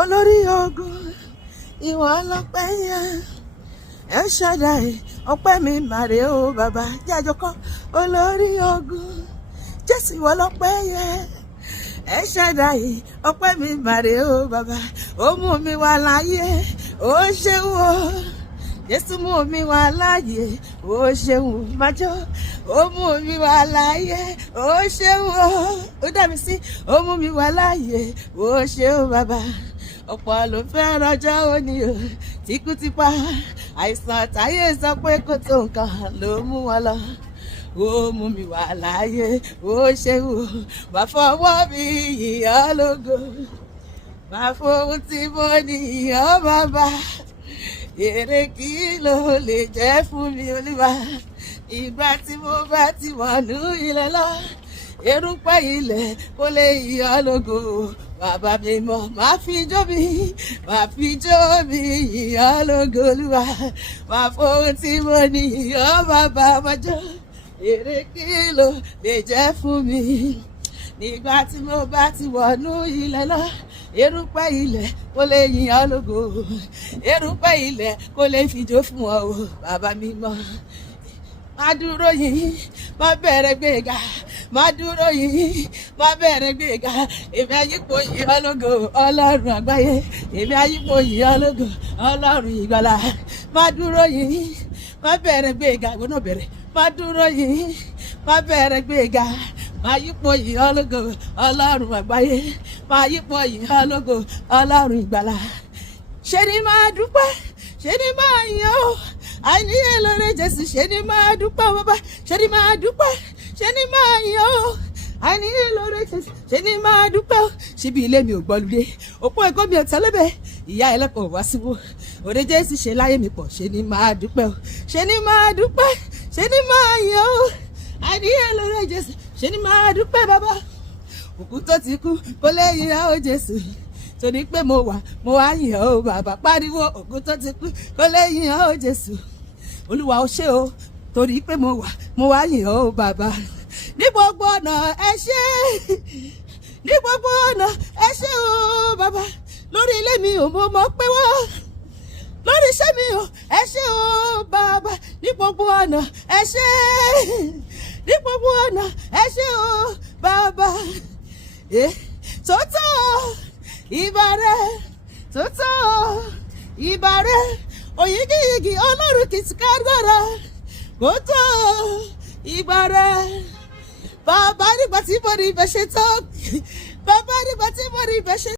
olórí ogun ìwọ lọ́pẹ́ yẹ ẹ ṣàdáì ọpẹ́ mi màrè o bàbá jájọ kọ olórí ogun jésù ìwọ lọ́pẹ́ yẹ ẹ ṣàdáì ọpẹ́ mi màrè o bàbá ó mú mi wá láyé ó ṣeun o jésù mú mi wá láyé ó ṣeun májọ ó mú mi wá láyé ó ṣeun o ó dá mi sí ó mú mi wá láyé ó ṣeun bàbá ọ̀pọ̀ ló fẹ́ rọjọ́ òní o tíkú ti pa àìsàn táyé sọ pé kò tó nǹkan ló mú wọn lọ ó mú mi wá láyé ó ṣeun o wà fọwọ́ mi yìnyín lógo wà fohùn tí mo ní yìnyín bàbá èrè kí ló lè jẹ́ fún mi olúwa ìgbà tí mo bá ti wọnú ilẹ̀ lọ erùpẹ̀ ilẹ̀ kó lè yìnyín lógo bàbá mi mọ̀ máa fi jó mi yìnyín lógo olúwa wà fohùn tí mo ní yìnyín bàbá májọ èrè kí ló lè jẹ́ fún mi nígbà tí mo bá ti wọnú ilẹ̀ lọ erùpẹ̀ ilẹ̀ kó lè yìnyín lógo erùpẹ̀ ilẹ̀ kó lè fijó fún ọ o bàbá mi mọ̀ má dúró yìí má bẹ̀rẹ̀ gbéga má dúró yìí má bẹ̀rẹ̀ gbéga èmi ayípo yìnyín lógo ọlọ́run àgbáyé èmi ayípo yìnyín lógo ọlọ́run ìgbàlà má dúró yìí má bẹ̀rẹ̀ gbéga ìwọ náà bẹ̀rẹ̀ má dúró yìí má bẹ̀rẹ̀ gbéga máa yípo yìnyín lógo ọlọ́run àgbáyé máa yípo yìnyín lógo ọlọ́run ìgbàlà ṣe ni máa dúpẹ́ ṣe ni máa yìn ọ́ àìníyè lórí jésù ṣe ni máa dúpẹ́ bàbá ṣe ni máa dúpẹ́ ṣe ni máa yìn ọ́ àìníyè lórí jésù ṣe ni máa dúpẹ́ ọ́ síbi ilé mi ò gbọ́lùdé òpó ẹ̀kọ́ mi ò tẹ́lẹ̀bẹ̀ ìyá ẹlẹ́kọ̀ọ́ wá síwò òde jésù ṣe láyé mi pọ̀ ṣe ni máa dúpẹ́ ọ́ ṣe ni máa dúpẹ́ ṣe ni máa yìn ọ́ àìníyè lórí jésù ṣe ni máa dúpẹ́ bàbá òkú tó ti kú kó lè yìn ọ́ jésù torí pé mo wá yìn ọ́ bàbá pariwo òkú tó ti kú kó lè yìn ọ́ jésù olúwa ó ṣé o torí pé mo wá yìn ọ́ bàbá ní gbogbo ọ̀nà ẹ ṣé ní gbogbo ọ̀nà ẹ ṣé o bàbá lórí ilé mi ò mọ̀ pé wọ́n lórí iṣẹ́ mi ò ẹ ṣé o bàbá ní gbogbo ọ̀nà ẹ ṣé ní gbogbo ọ̀nà ẹ ṣé o bàbá tótó ìbà rẹ tótó ìbà rẹ òyìgìyìgì ọlọ́run kìtìkà gbọ́ra kó tó ìbà rẹ bàbá nígbà tí mo rí ibẹ̀ ṣe tán bàbá nígbà tí mo rí ibẹ̀ ṣe